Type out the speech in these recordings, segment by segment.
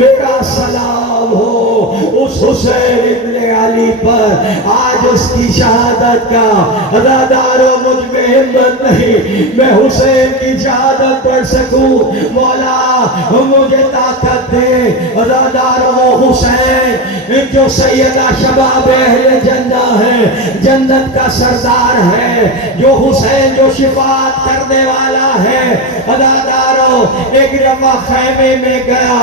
میرا سلام ہو اس حسین ابن علی پر۔ آج اس کی شہادت کا عزادارو مجھ میں ہمت نہیں میں حسین کی شہادت پڑھ سکوں، مولا مجھے طاقت دے۔ عزادارو حسین جو سیدہ شباب اہل جنہ ہے، جنت کا سردار ہے، جو حسین جو شفاعت کرنے والا ہے۔ عزادارو ایک دفعہ خیمے میں گیا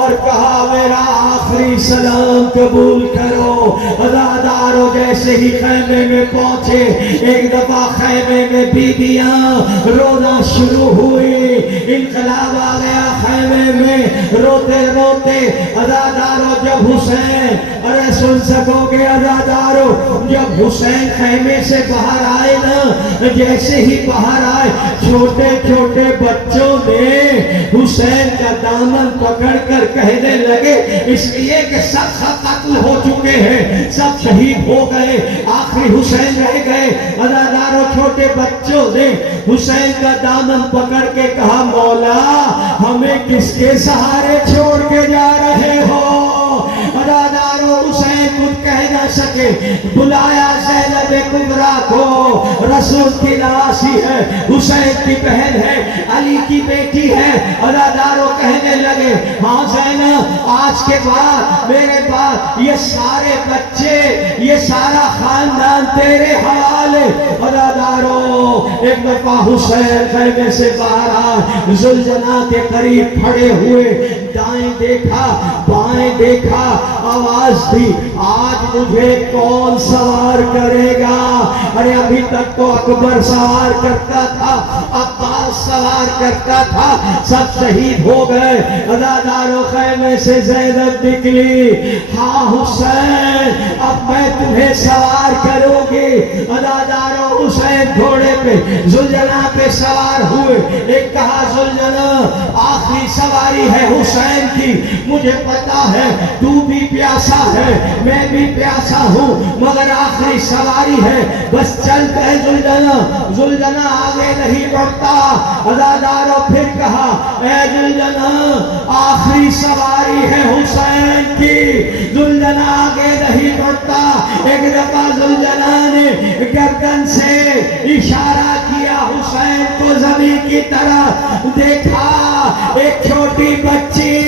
اور کہا میرا آخری سلام قبول کرو۔ عزادارو جیسے ہی خیمے میں پہنچے، ایک دفعہ خیمے میں بیویاں رونا شروع ہوئی، انقلاب آ گیا خیمے میں، روتے روتے۔ عزادارو جب حسین، ارے سن سکو گے عزادارو، جب حسین خیمے سے باہر آئے نا، جیسے ہی باہر آئے چھوٹے چھوٹے بچوں نے حسین کا دامن پکڑ کر کہنے لگے، اس لیے کہ سب قتل ہو چکے ہیں، سب شہید ہو گئے، آخری حسین رہ گئے۔ عزادارو چھوٹے بچوں نے حسین کا دامن پکڑ کے کہا مولا ہمیں کس کے سہارے چھوڑ کے جا رہے ہو؟ عزادارو حسین کچھ کہہ نہ سکے، بلایا زینب کبریٰ کو، رسول کی نواسی ہے، حسین کی بہن ہے، علی کی بیٹی ہے۔ عزادارو کہنے لگے ہاں زینب آج کے بعد میرے بعد یہ سارے بچے یہ سارا خاندان تیرے حوالے۔ عزادارو ایک دفعہ حسین خیمے سے باہر آئے، زلجناح کے قریب کھڑے ہوئے، دائیں دیکھا بائیں دیکھا، آواز دی آج مجھے کون سوار کرے گا؟ ارے ابھی تک تو اکبر سوار کرتا تھا، عباس سوار کرتا تھا، سب شہید ہو گئے۔ عزادارو خیمے سے زینب نکلی، ہاں حسین اب میں تمہیں سوار کروں گی۔ عزادارو حسین گھوڑے پہ زلجناح پہ سوار ہوئے، ایک کہا زلجناح آخری سواری ہے حسین کی، مجھے پتا ہے تو بھی پیاسا ہے میں بھی پیاسا ہوں، مگر آخری سواری ہے، بس چل پہ زلجناح۔ زلجناح آگے نہیں بڑھتا۔ عزادارو پھر کہا اے زلجناح آخری سواری ہے حسین کی، زلجناح آگے نہیں بڑھتا۔ ایک دفعہ زلجناح نے گردن سے اشارہ کیا حسین کو زمین کی طرف، دیکھا ایک چھوٹی بچی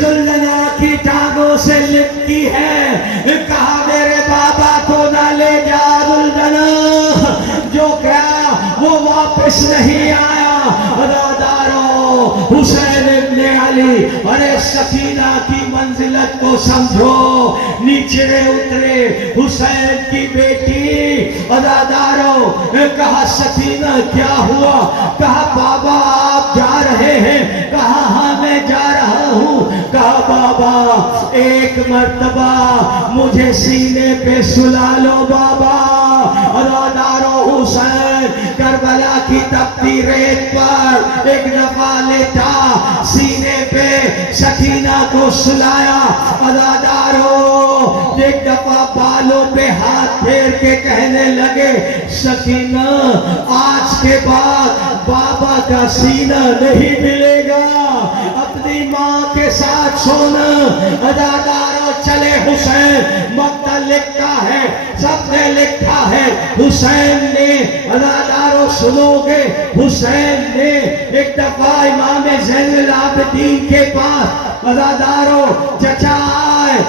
زلجناح کی ٹانگوں سے لپٹی ہے، کہا میرے بابا کو نہ لے جا زلجناح، جو گیا وہ واپس نہیں آیا۔ عزادارو حسین ابن علی، ارے سکینہ کی منزلت کو سمجھو، نیچے اترے حسین کی بیٹی۔ عزادارو کہا سکینہ کیا ہوا؟ کہا بابا آپ جا رہے ہیں؟ کہا ہاں میں جا رہا ہوں۔ کہا بابا ایک مرتبہ مجھے سینے پہ سلا لو بابا۔ عزادارو حسین کربلا کی تپتی ریت پر ایک دفعہ لیٹا، سینے پہ سکینہ کو سلایا۔ عزادارو ایک دفعہ بالوں پہ ہاتھ پھیر کے کہنے لگے سکینہ آج کے بعد بابا کا سینہ نہیں ملے گا، اپنی ماں کے ساتھ سونا۔ عزادارو چلے حسین، مقتل لکھتا ہے، سب نے لکھا ہے حسین نے۔ عزادارو سنو گے حسین نے ایک دفعہ امام زین العابدین کے پاس عزادارو چچا آئے،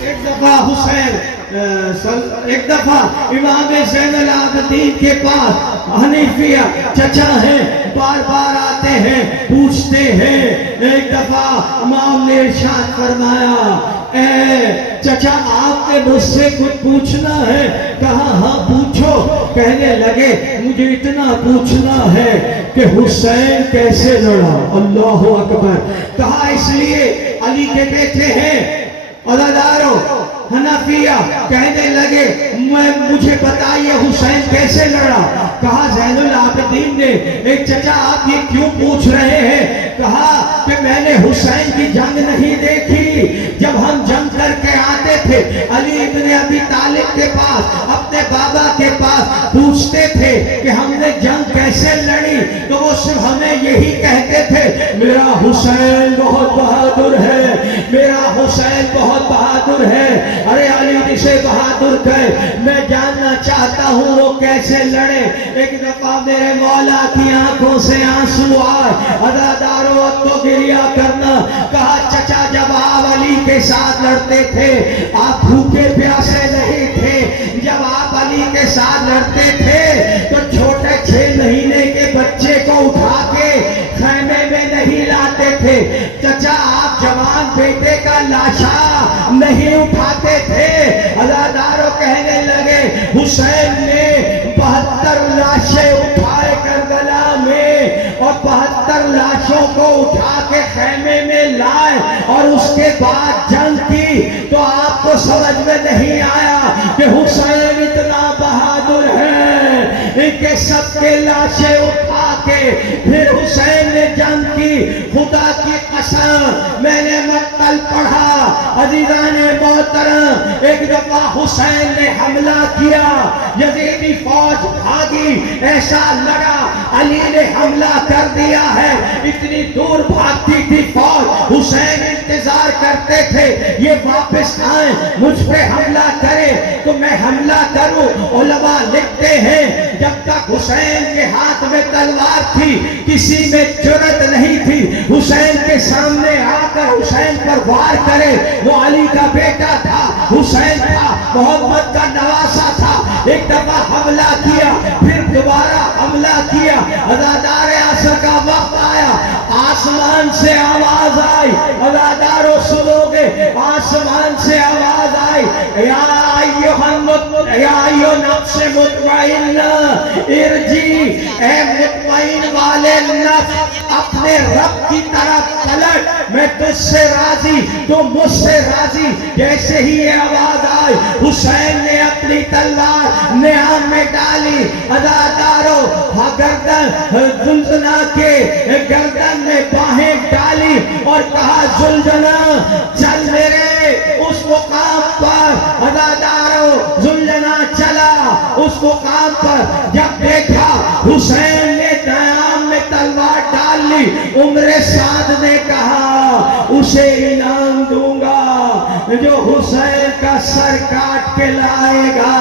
ایک دفعہ حسین ایک دفعہ امام زین العابدین کے پاس حنیفیہ چچا ہیں، بار بار آتے ہیں پوچھتے ہیں۔ ایک دفعہ امام نے ارشاد فرمایا اے چچا آپ نے مجھ سے کچھ پوچھنا ہے؟ کہا ہاں پوچھو۔ کہنے لگے مجھے اتنا پوچھنا ہے کہ حسین کیسے لڑا؟ اللہ اکبر۔ کہا اس لیے علی کے بیٹے ہیں۔ عزادارو حنفیہ کہنے لگے مجھے بتائیے حسین کیسے لڑا؟ کہا زین العابدین نے ایک چچا آپ یہ کیوں پوچھ رہے ہیں؟ کہا کہ میں نے حسین کی جنگ نہیں دیکھی، جب ہم جنگ کر کے آتے تھے علی ابن ابی طالب کے پاس اپنے بابا کے پاس پوچھتے تھے کہ ہم نے جنگ کیسے لڑی، تو وہ صرف ہمیں یہی کہتے تھے میرا حسین بہت بہادر ہے، میرا حسین بہت بہادر ہے۔ ارے علی جسے بہادر کہے، میں جاننا چاہتا ہوں وہ کیسے لڑے۔ ایک دفعہ میرے مولا کی آنکھوں سے آنسو آئے، عزادارو اب تو گریہ کرنا۔ کہا چچا جب آپ علی کے ساتھ لڑتے تھے آپ بھوکے پیاسے نہیں تھے، جب آپ علی کے ساتھ لڑتے تھے تو چھوٹے 6 مہینے کے بچے کو اٹھا کے خیمے میں نہیں لاتے تھے، چچا آپ جوان بیٹے کا لاشا نہیں اٹھاتے تھے۔ عزادارو کہنے لگے حسین نے 72 لاشیں اٹھائے کربلا میں، اور 72 لاشوں کو اٹھا کے خیمے میں لائے اور اس کے بعد جنگ کی۔ تو آپ کو سمجھ میں نہیں آیا کہ حسین اتنا بہادر ہے کہ سب کے لاشیں اٹھا کے پھر حسین نے جنگ کی۔ خدا کی قسم میں نے مقتل پڑھا عزیزان محترم، ایک دفعہ حسین نے حملہ کیا، یزیدی فوج بھاگی، ایسا لگا علی نے حملہ کر دیا ہے، اتنی دور بھاگتی تھی فوج، حسین انتظار کرتے تھے یہ واپس آئیں مجھ پہ حملہ کرے تو میں حملہ کروں۔ علماء لکھتے ہیں جب تک حسین کے ہاتھ میں تلوار تھی کسی میں جرأت نہیں تھی حسین کے سامنے آ کر حسین پر وار کرے۔ وہ علی کا بیٹا تھا، حسین تھا، محمد کا نواسا تھا۔ ایک دفعہ حملہ کیا، پھر دوبارہ حملہ کیا، عزادار عصر کا وقت آیا، آسمان سے آواز آئی، عزادارو سنو گے، آسمان سے آواز آئی، یا ایھا نفس مطمئنہ ارجی، اے مطمئن والے نفس اپنے رب کی طرف پلٹ، میں تجھ سے راضی تو مجھ سے راضی۔ جیسے ہی یہ آواز آئی حسین نے اپنی تلوار نیام میں ڈالی، عزادارو گردن زلجنا کے گردن میں باہیں ڈالی اور کہا زلجنا چل میرے اس مقام پر۔ عزادارو زلجنا چلا اس مقام پر، جب دیکھا حسین نے نیام میں تلوار ڈال لی، عمر سعد نے کہا اسے انعام دوں گا جو حسین کا سر کاٹ کے لائے گا۔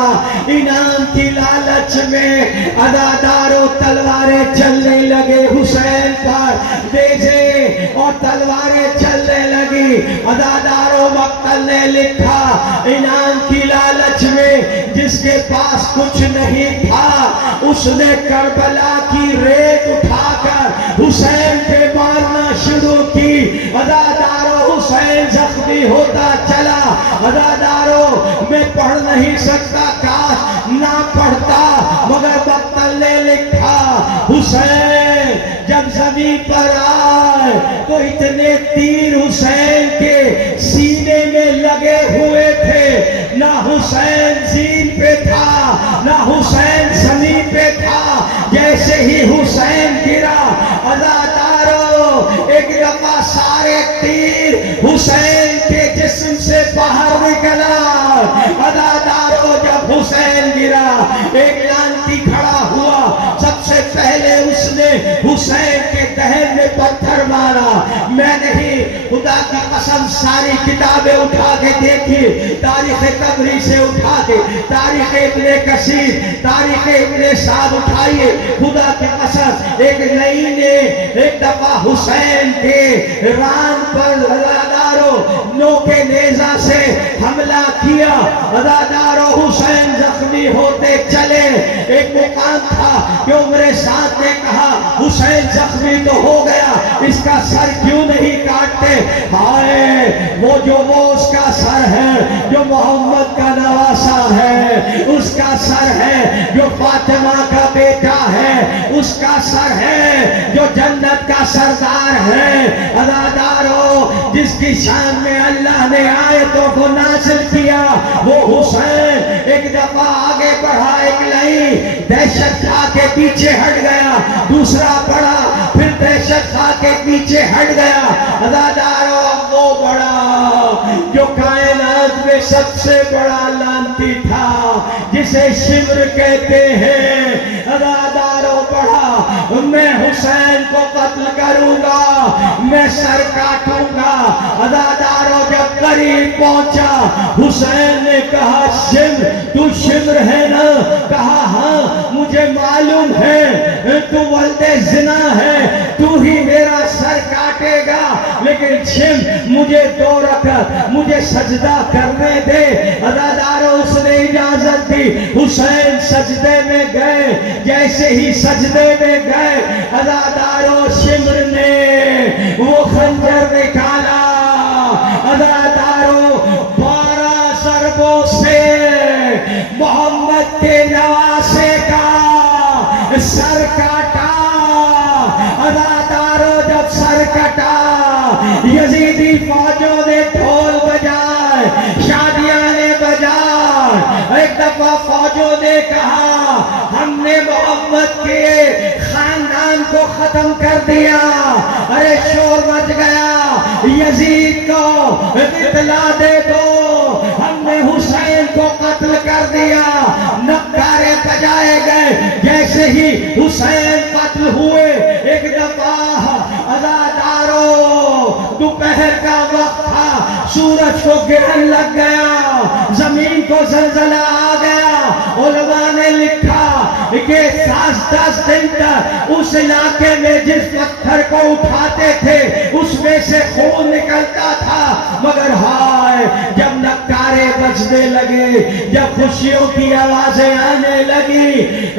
انعام کی لالچ میں عزادارو تلواریں چلنے لگے حسین پر، دیجے اور تلواریں چلنے لگی۔ عزادارو مقتل نے لکھا انعام کی لالچ میں جس کے پاس کچھ نہیں تھا اس نے کربلا کی ریت اٹھا کر حسین پہ مارنا شروع کی۔ عزادارو حسین زخمی ہوتا چلا۔ عزادارو میں پڑھ نہیں سکتا، کاش نہ پڑھتا، مگر مقتل نے لکھا حسین جب زمین پر آئے تو اتنے تیر حسین کے سینے میں لگے ہوئے تھے، نہ حسین زین پہ تھا نہ حسین زمین پہ تھا۔ جیسے ہی حسین گرا عزادارو ایک دفعہ سارے تیر حسین کے جسم سے باہر نکلا۔ عزادارو جب حسین گرا ایک لانتی کھڑا ہوا، سب سے پہلے اس نے حسین کے دہن میں پتھر مارا۔ میں نہیں، خدا کی قسم ساری کتابیں اٹھا کے دیکھی، تاریخ قبری سے اٹھا کے، تاریخ ابن کثیر، تاریخ ابن سعد اٹھائیے، خدا کی قسم ایک نئی نے ایک دفعہ حسین کے ران پر عزادارو نو کے نیزہ سے حملہ کیا۔ عزادارو حسین زخمی ہوتے چلے۔ ایک مقام تھا کہ عمر سعد نے کہا حسین زخمی تو ہو گیا، اس کا سر کیوں نہیں کاٹتے؟ ہائے وہ اس کا سر ہے جو محمد کا نواسا ہے، اس کا سر ہے جو فاطمہ کا بیٹا ہے، اس کا سر ہے جو جنت کا سردار ہے۔ عزادارو جس کی شان میں اللہ نے آیتوں کو نازل کیا وہ حسین ایک دفعہ آگے بڑھا، ایک نہیں دہشت کھا کے پیچھے ہٹ گیا، دوسرا بڑھا پھر دہشت کھا کے پیچھے ہٹ گیا۔ عزادارو وہ بڑا جو کائنات میں سب سے بڑا لانتی تھا جسے شمر کہتے ہیں، عزادارو بڑھا میں حسین کو قتل کروں گا میں سر کاٹوں گا۔ عزاداروں جب قریب پہنچا حسین نے کہا شمر تو شمر ہے نا؟ کہا ہاں مجھے معلوم ہے تو ولد زنا ہے، تو ہی میرا سر کاٹے گا، لیکن شمر مجھے 2 رکعت مجھے سجدہ کرنے دے۔ عزاداروں اس نے اجازت دی، حسین سجدے میں گئے۔ جیسے ہی سجدے میں گئے عزاداروں شمر نے وہ خنجر نکالا۔ عزاداروں 12 ضربوں سے محمد کے نواسے کا سر کاٹا۔ عزاداروں جب سر کٹا یزیدی فوجوں نے ڈھول بجائے، شادیاں نے بجائے۔ ایک دفعہ فوجوں نے کہا ہم نے محمد کے خاندان کو ختم کر دیا۔ ارے شور مچ گیا، یزید کو اطلاع دے دو ہم نے حسین کو قتل کر دیا۔ نعرے بجائے گئے۔ جیسے ہی حسین قتل ہوئے ایک دفعہ عزاداروں دوپہر کا وقت تھا، سورج کو گرہن لگ گیا، زمین کو زلزلہ آ گیا۔ علماء نے لکھا کہ 10 دن تک اس علاقے میں جس پتھر کو اٹھاتے تھے اس میں سے خون نکلتا تھا، مگر ہائے جب نعرے بجنے لگے، جب خوشیوں کی آوازیں آنے لگی،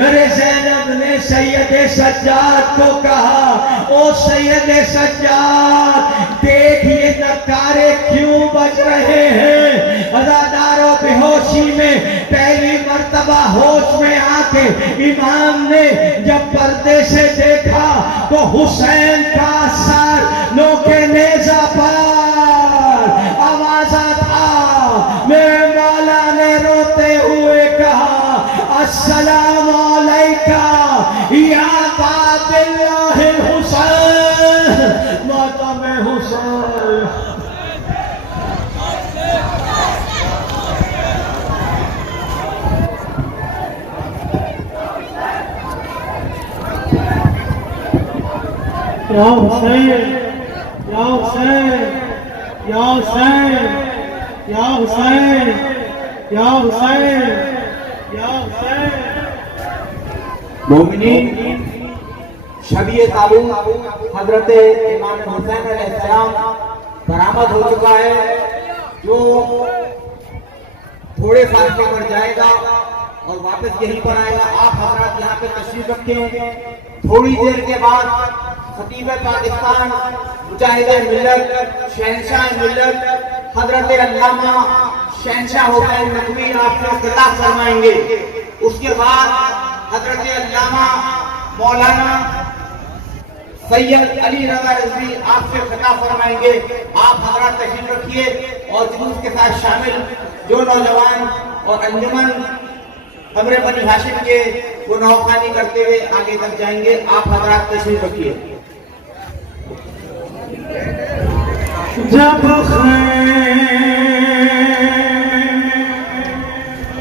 ارے زینب نے سید سجاد کو کہا او سید سجاد دیکھ یہ نعرے کیوں بج رہے ہیں؟ عزاداروں بے ہوشی میں پہلی مرتبہ ہوش میں آ کے امام نے جب پردے سے دیکھا تو حسین کا سر نوکے نیزہ پر آوازہ تھا۔ میرے مولا نے روتے ہوئے کہا السلام علیکہ یا باب اللہ حسین، ماتم حسین۔ یا حسین یا حسین یا حسین یا حسین یا حسین یا حسین۔ مومنین، شبیہ تابوت حضرت امام حسین علیہ السلام برآمد ہو چکا ہے، جو تھوڑے فاصلے پر جائے گا اور واپس یہیں پر آئے گا۔ آپ حضرات یہاں پہ تشریف رکھیں۔ تھوڑی دیر کے بعد خطیب پاکستان، مجاہد ملت، شہنشاہ ملت حضرت علامہ شہنشاہ حسین ندوی آپ سے خطاب فرمائیں گے۔ اس کے بعد حضرت علامہ مولانا سید علی رضا رضوی آپ سے خطاب فرمائیں گے۔ آپ حضرات تشریف رکھیے اور جلوس کے ساتھ شامل جو نوجوان اور انجمن امر بنی ہاشم کے وہ نوخوانی کرتے ہوئے آگے تک جائیں گے۔ آپ حضرات تشریف رکھیے۔ جب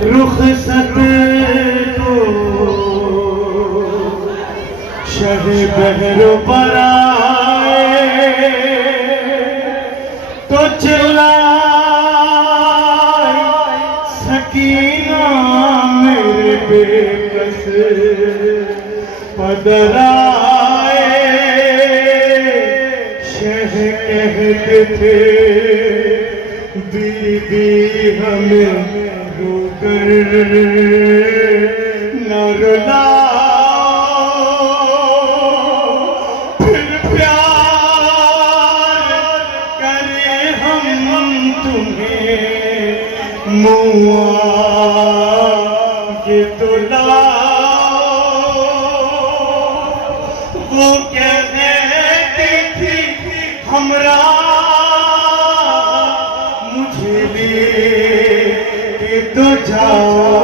رخصت کو شہ بہر پر آئے تو چلائے سکینہ میرے بے بس پدر آئے۔ شہ کہتے تھے بی بی ہمیں رو کر نہ رلاؤ، پھر پیار کریں ہم تمہیں منہ آگے تو لاؤ۔ وہ کہتی تھی ہمراہ مجھے لے کے تو جاؤ،